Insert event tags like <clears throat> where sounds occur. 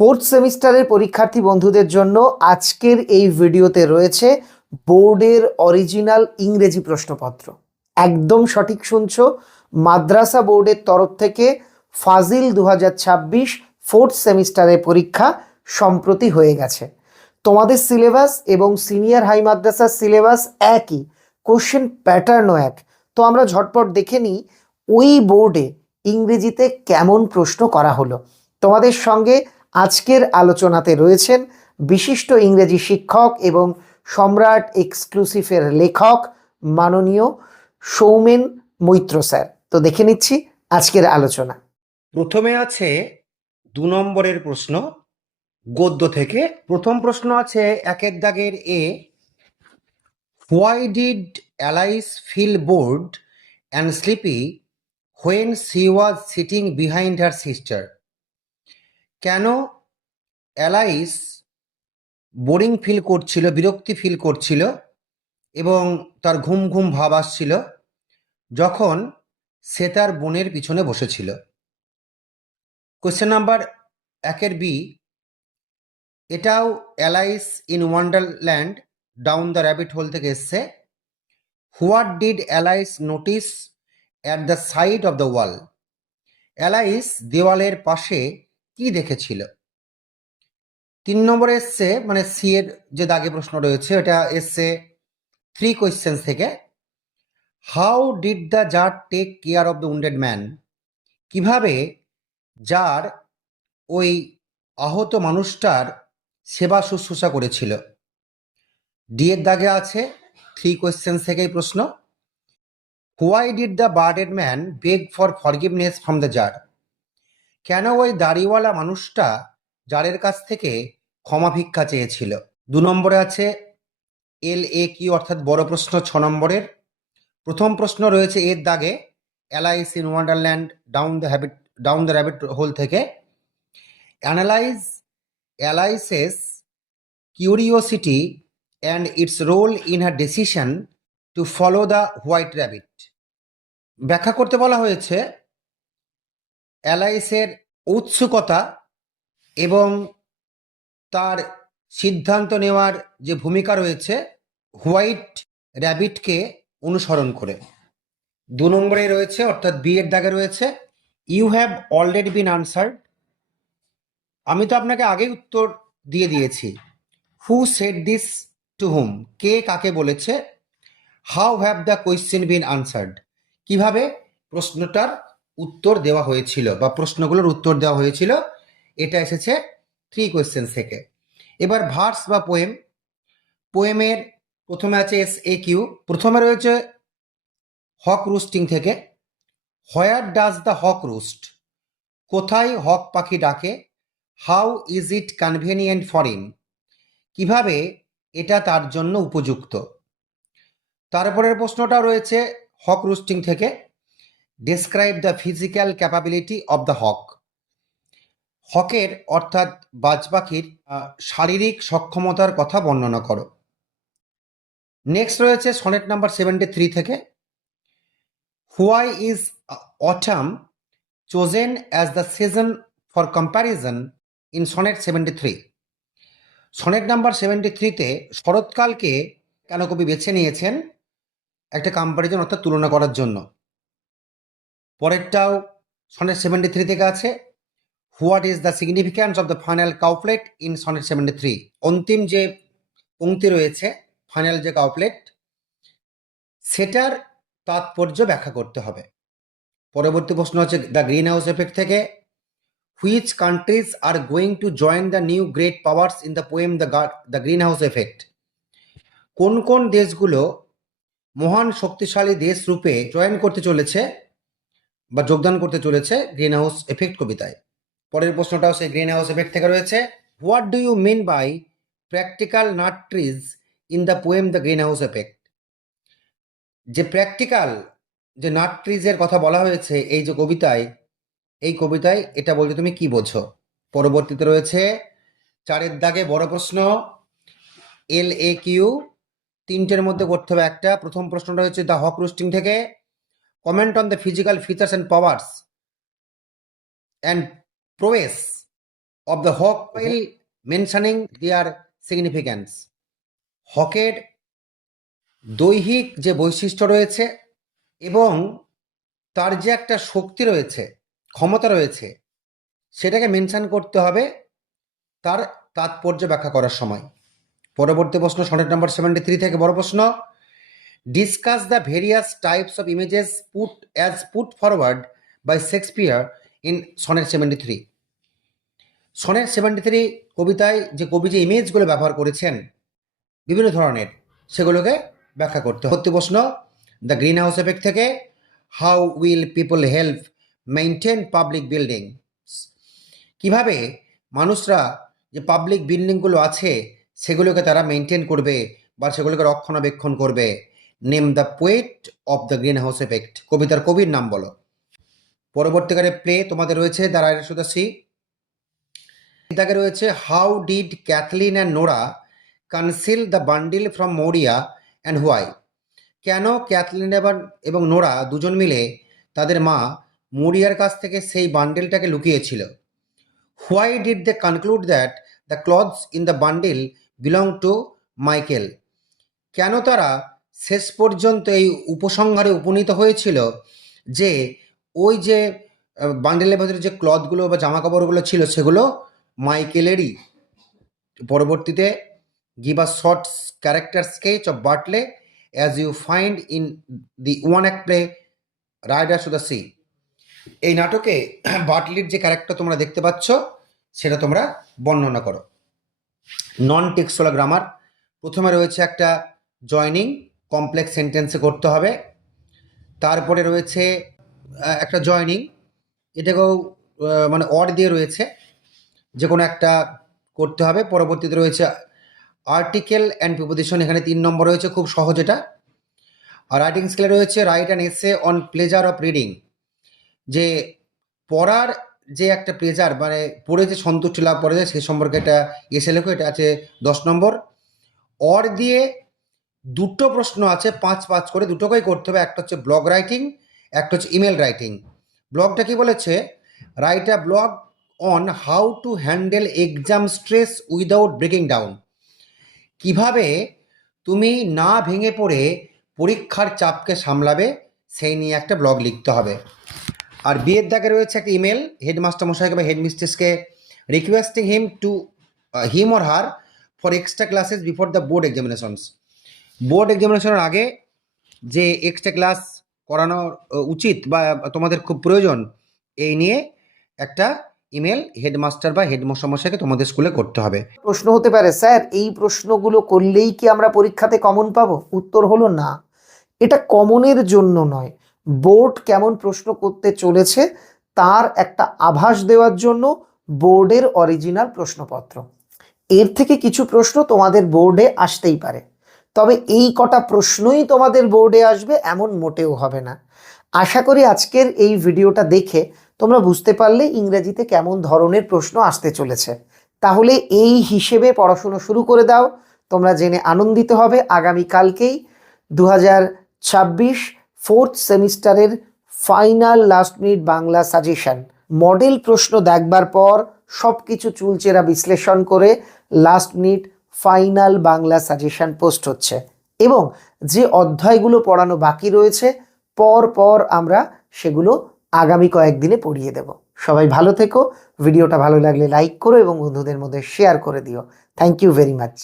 Fourth সেমিস্টারের পরীক্ষার্থী বন্ধুদের জন্য আজকের এই ভিডিওতে রয়েছে বোর্ডের অরিজিনাল ইংরেজি প্রশ্নপত্র। একদম সঠিক শুনছ, মাদ্রাসা বোর্ডের তরফ থেকে ফাজিল দু হাজার ছাব্বিশ ফোর্থ সেমিস্টারের পরীক্ষা সম্প্রতি হয়ে গেছে। তোমাদের সিলেবাস এবং সিনিয়র হাই মাদ্রাসার সিলেবাস একই কোশ্চেন প্যাটার্নও এক। তো আমরা ঝটপট দেখে নিই, ওই বোর্ডে ইংরেজিতে কেমন প্রশ্ন করা হলো? তোমাদের সঙ্গে আজকের আলোচনাতে রয়েছেন বিশিষ্ট ইংরেজি শিক্ষক এবং সম্রাট এক্সক্লুসিভের লেখক মাননীয় সৌমেন মৈত্র স্যার। তো দেখে নিচ্ছি আজকের আলোচনা। প্রথমে আছে দু নম্বরের প্রশ্ন, গদ্য থেকে। প্রথম প্রশ্ন আছে, একের দাগের এ, why did Alice feel bored and sleepy when she was sitting behind her sister? কেন অ্যালাইস বোরিং ফিল করছিল, বিরক্তি ফিল করছিল এবং তার ঘুম ঘুম ভাব আসছিল যখন সে তার বোনের পিছনে বসেছিল। কোয়েশ্চেন নাম্বার একের বি এটাও Alice in Wonderland down the rabbit hole থেকে এসছে। What did Alice notice at the side of the wall? Alice দেওয়ালের পাশে কি দেখেছিল? তিন নম্বরে এসছে মানে সি এর যে দাগে প্রশ্ন রয়েছে, এটা এসছে থ্রি কোয়েশ্চেন থেকে। How did the czar take care of the wounded man কীভাবে যার ওই আহত মানুষটার সেবা শুশ্রূষা করেছিল? ডি এর দাগে আছে থ্রি কোয়েশ্চেন থেকেই প্রশ্ন। Why did the bearded man beg for forgiveness from the czar কেন ওই দাড়িওয়ালা মানুষটা জারের কাছ থেকে ক্ষমা ভিক্ষা চেয়েছিল? দু নম্বরে আছে এল এ কি অর্থাৎ বড় প্রশ্ন ছ নম্বরের। প্রথম প্রশ্ন রয়েছে এর দাগে Alice in Wonderland down the habit down the rabbit hole থেকে। Analyse Alice's curiosity and its role in her decision to follow the white rabbit ব্যাখ্যা করতে বলা হয়েছে অ্যালাইসের উৎসুকতা এবং তার সিদ্ধান্ত নেওয়ার যে ভূমিকা রয়েছে, হোয়াইট র্যাবিটকে অনুসরণ করে। দু নম্বরে রয়েছে, অর্থাৎ বি এর দাগে রয়েছে you have already been answered আমি তো আপনাকে আগেই উত্তর দিয়ে দিয়েছি। Who set this to whom কে কাকে বলেছে? How have the question been answered কীভাবে প্রশ্নটার উত্তর দেওয়া হয়েছিল বা প্রশ্নগুলোর উত্তর দেওয়া হয়েছিল, এটা এসেছে থ্রি কোয়েশ্চেন থেকে। এবার ভার্স বা পোয়েম পোয়েমের প্রথমে আছে এস এ কিউ প্রথমে রয়েছে হক রুস্টিং থেকে। Where does the hawk roost কোথায় হক পাখি ডাকে? How is it convenient for him কীভাবে এটা তার জন্য উপযুক্ত? তারপরের প্রশ্নটা রয়েছে হক রুস্টিং থেকে। Describe the physical capability of the hawk হকের অর্থাৎ বাজ পাখির শারীরিক সক্ষমতার কথা বর্ণনা করো। নেক্সট রয়েছে সনেট নাম্বার সেভেন্টি থ্রি থেকে। Why is autumn chosen as the season for for comparison in sonnet 73 sonnet number seventy থ্রিতে শরৎকালকে কেন কবি বেছে নিয়েছেন? একটা কম্পারিজন অর্থাৎ তুলনা করার জন্য। পরেরটাও সনেট সেভেন্টি থ্রি থেকে আছে। What is the significance of the final couplet in sonnet seventy three অন্তিম যে পংক্তি রয়েছে ফাইনাল যে কাউপ্লেট সেটার তাৎপর্য ব্যাখ্যা করতে হবে। পরবর্তী প্রশ্ন হচ্ছে দ্য গ্রিন হাউস এফেক্ট থেকে। Which countries are going to join the new great powers in the poem the the greenhouse effect কোন কোন দেশগুলো মহান শক্তিশালী দেশ রূপে জয়েন করতে চলেছে? বা যোগদান করতে চলেছে গ্রিন হাউস এফেক্ট কবিতায়। পরের প্রশ্নটাও সেই গ্রিন হাউস এফেক্ট থেকে রয়েছে। What do you mean by practical nut trees in the poem the green house effect যে প্র্যাকটিক্যাল যে নাট ট্রিজের কথা বলা হয়েছে এই যে কবিতায়, এই কবিতায় এটা বলতে তুমি কি বোঝো? পরবর্তীতে রয়েছে, চারের দাগে বড় প্রশ্ন এল এ কিউ তিনটের মধ্যে করতে হবে একটা। প্রথম প্রশ্নটা হচ্ছে দ্য হক রুস্টিং থেকে। Comment on the physical features and powers and prowess of the hawk while mentioning their significance. হকের দৈহিক যে বৈশিষ্ট্য রয়েছে এবং তার যে একটা শক্তি রয়েছে ক্ষমতা রয়েছে সেটাকে মেনশন করতে হবে তার তাৎপর্য ব্যাখ্যা করার সময় পরবর্তী প্রশ্ন সনেট নম্বর সেভেন্টি থ্রি থেকে বড় প্রশ্ন the various types of images put as put forward by Shakespeare in sonnet seventy three sonnet seventy three কবিতায় যে কবি যে ইমেজগুলো ব্যবহার করেছেন, বিভিন্ন ধরনের, সেগুলোকে ব্যাখ্যা করতে হচ্ছে প্রশ্ন দ্য গ্রিন হাউস এফেক্ট থেকে how will people help maintain public building কীভাবে মানুষরা যে পাবলিক বিল্ডিংগুলো আছে, সেগুলোকে তারা মেনটেন করবে বা সেগুলোকে রক্ষণাবেক্ষণ করবে? Name the poet of the greenhouse effect কবিতার কবির নাম বলো। পরবর্তীকালে প্লে তোমাদের রয়েছে দ্য রাইডার্স অফ সি তাকে রয়েছে how did Cathleen and Nora conceal the bundle from Maurya and why কেন ক্যাথলিন এবং এবং নোরা দুজন মিলে তাদের মা মোরিয়ার কাছ থেকে সেই বান্ডেলটাকে লুকিয়েছিল? Why did they conclude that the clothes in the bundle belong to Michael কেন তারা শেষ পর্যন্ত এই উপসংহারে উপনীত হয়েছিল যে ওই যে বান্ডেলের ভেতরে যে ক্লথগুলো বা জামা কাপড়গুলো ছিল সেগুলো মাইকেলেরই পরবর্তীতে give a short character sketch of Bartley as you find in the one act play Riders to the Sea. এই নাটকে <clears throat> বাটলির যে ক্যারেক্টার তোমরা দেখতে পাচ্ছ, সেটা তোমরা বর্ণনা করো নন টেক্সোলা গ্রামার প্রথমে রয়েছে একটা জয়নিং কমপ্লেক্স সেন্টেন্সে করতে হবে। তারপরে রয়েছে একটা জয়নিং এটাকেও মানে অর দিয়ে রয়েছে যে কোনো একটা করতে হবে। পরবর্তীতে রয়েছে আর্টিকেল অ্যান্ড প্রিপোজিশন এখানে তিন নম্বর রয়েছে, খুব সহজ এটা। আর রাইটিং স্কেলে রয়েছে write and essay on pleasure of reading যে পড়ার যে একটা প্লেজার মানে পড়ে যে সন্তুষ্টি লাভ করা যায় সেই সম্পর্কে একটা এসে লেখো, এটা আছে দশ নম্বর। অর দিয়ে দুটো প্রশ্ন আছে, পাঁচ পাঁচ করে দুটোকেই করতে হবে। একটা হচ্ছে ব্লগ রাইটিং একটা হচ্ছে ইমেল রাইটিং ব্লগটা কি বলেছে? Write a blog on how to handle exam stress without breaking down কীভাবে তুমি না ভেঙে পড়ে পরীক্ষার চাপকে সামলাবে, সেই নিয়ে একটা ব্লগ লিখতে হবে। আর বিয়ের দাগে রয়েছে একটা ইমেল হেডমাস্টার মশাইকে বা হেডমিস্ট্রেসকে requesting him to him or her for extra classes before the board examinations board এক্সামিনেশনের আগে যে এক্সট্রা ক্লাস করানো উচিত বা তোমাদের খুব প্রয়োজন, এই নিয়ে একটা ইমেল হেডমাস্টার বা হেডমশামশাইকে তোমাদের স্কুলে করতে হবে। প্রশ্ন হতে পারে, স্যার, এই প্রশ্নগুলো করলেই কি আমরা পরীক্ষাতে কমন পাবো? উত্তর হলো, না। এটা কমনের জন্য নয়। বোর্ড কেমন প্রশ্ন করতে চলেছে তার একটা আভাস দেওয়ার জন্য বোর্ডের অরিজিনাল প্রশ্নপত্র। এর থেকে কিছু প্রশ্ন তোমাদের বোর্ডে আসতেই পারে। তবে এই কটা প্রশ্নই তোমাদের বোর্ডে আসবে, এমন মোটেও হবে না। আশা করি আজকের এই ভিডিওটা দেখে তোমরা বুঝতে পারলে ইংরেজিতে কেমন ধরনের প্রশ্ন আসতে চলেছে। তাহলে এই হিসেবে পড়াশুনো শুরু করে দাও। তোমরা জেনে আনন্দিত হবে আগামীকালকেই দু হাজার ছাব্বিশ ফোর্থ সেমিস্টারের final last minute Bangla suggestion. Model প্রশ্ন দেখবার পর সব কিছু চুলচেরা বিশ্লেষণ করে last minute final Bangla suggestion post হচ্ছে। এবং যে অধ্যায়গুলো পড়ানো বাকি রয়েছে, পর পর আমরা সেগুলো আগামী কয়েকদিনে পড়িয়ে দেব। সবাই ভালো থেকো। ভিডিওটা ভালো লাগলে লাইক করো এবং বন্ধুদের মধ্যে শেয়ার করে দিও। Thank you very much